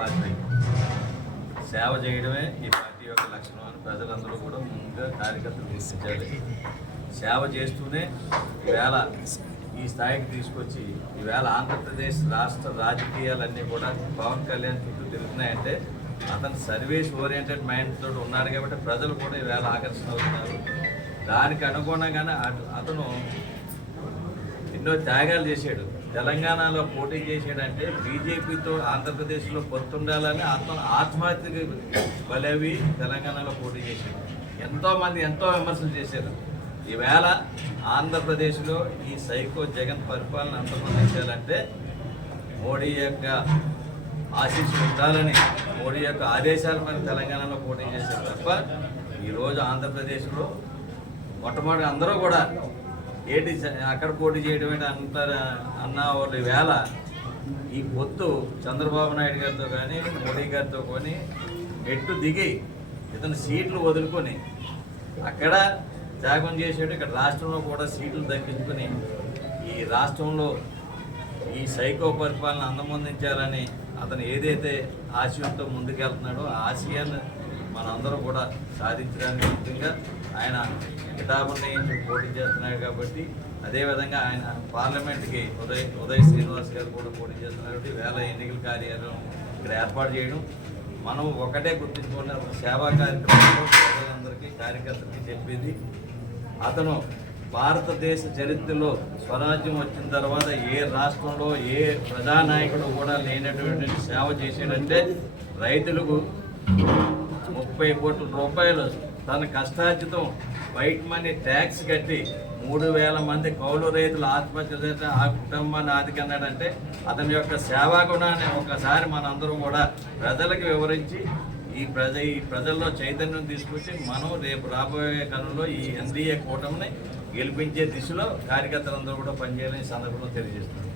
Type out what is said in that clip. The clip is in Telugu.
పార్టీ సేవ చేయడమే ఈ పార్టీ యొక్క లక్షణం అని ప్రజలందరూ కూడా ముందుగా కార్యకర్తలు గుర్తించాలి. సేవ చేస్తూనే ఈవేళ ఈ స్థాయికి తీసుకొచ్చి ఈవేళ ఆంధ్రప్రదేశ్ రాష్ట్ర రాజకీయాలన్నీ కూడా పవన్ కళ్యాణ్ చుట్టూ తిరుగుతున్నాయంటే అతను సర్వీస్ ఓరియంటెడ్ మైండ్ తోటి ఉన్నాడు కాబట్టి ప్రజలు కూడా ఈవేళ ఆకర్షణ అవుతున్నారు. దానికి అనుగుణంగానే అతను ఎన్నో త్యాగాలు చేశాడు. తెలంగాణలో పోటీ చేసాడంటే బీజేపీతో ఆంధ్రప్రదేశ్లో పొత్తుండాలని ఆత్మహత్యకి బలవి తెలంగాణలో పోటీ చేశాడు. ఎంతోమంది ఎంతో విమర్శలు చేశారు. ఈవేళ ఆంధ్రప్రదేశ్లో ఈ సైకో జగన్ పరిపాలన అంతమందించాలంటే మోడీ యొక్క ఆశీస్సులు ఉండాలని మోడీ యొక్క ఆదేశాల మీద తెలంగాణలో పోటీ చేశారు తప్ప ఈరోజు ఆంధ్రప్రదేశ్లో మొట్టమొదటి అందరూ కూడా ఏంటి అక్కడ పోటీ చేయడం అన్న వాళ్ళు వేళ ఈ పొత్తు చంద్రబాబు నాయుడు గారితో కానీ మోడీ గారితో కానీ మెట్టు దిగి ఇతను సీట్లు వదులుకొని అక్కడ త్యాగం చేసాడు. ఇక్కడ రాష్ట్రంలో కూడా సీట్లు దక్కించుకొని ఈ రాష్ట్రంలో ఈ సైకో పరిపాలన అందమొందించాలని అతను ఏదైతే ఆశయంతో ముందుకెళ్తున్నాడో ఆ ఆశయాన్ని మనందరూ కూడా సాధించడానికి ముఖ్యంగా ఆయన కితాబుని పోటీ చేస్తున్నాడు కాబట్టి అదేవిధంగా ఆయన పార్లమెంట్కి ఉదయ్ శ్రీనివాస్ గారు కూడా పోటీ చేస్తున్నారు కాబట్టి వేళ ఎన్నికల కార్యాలయం ఇక్కడ ఏర్పాటు చేయడం మనం ఒకటే గుర్తించుకున్న సేవా కార్యక్రమంలో ప్రజలందరికీ కార్యకర్తలకి చెప్పింది అతను భారతదేశ చరిత్రలో స్వరాజ్యం వచ్చిన తర్వాత ఏ రాష్ట్రంలో ఏ ప్రజానాయకుడు కూడా లేనటువంటి సేవ చేసాడంటే రైతులకు 30 కోట్ల రూపాయలు తన కష్టార్జితం వైట్ మనీ ట్యాక్స్ కట్టి 3,000 మంది కౌలు రైతులు ఆత్మహత్య చేస్తే ఆ కుటుంబాన్ని ఆదుకున్నాడంటే అతని యొక్క సేవా గుణాన్ని ఒకసారి మనందరం కూడా ప్రజలకు వివరించి ఈ ప్రజల్లో చైతన్యం తీసుకొచ్చి మనం రేపు రాబోయే కాలంలో ఈ ఎన్డీఏ కూటమిని గెలిపించే దిశలో కార్యకర్తలందరూ కూడా పనిచేయాలని సందర్భంలో తెలియజేస్తున్నారు.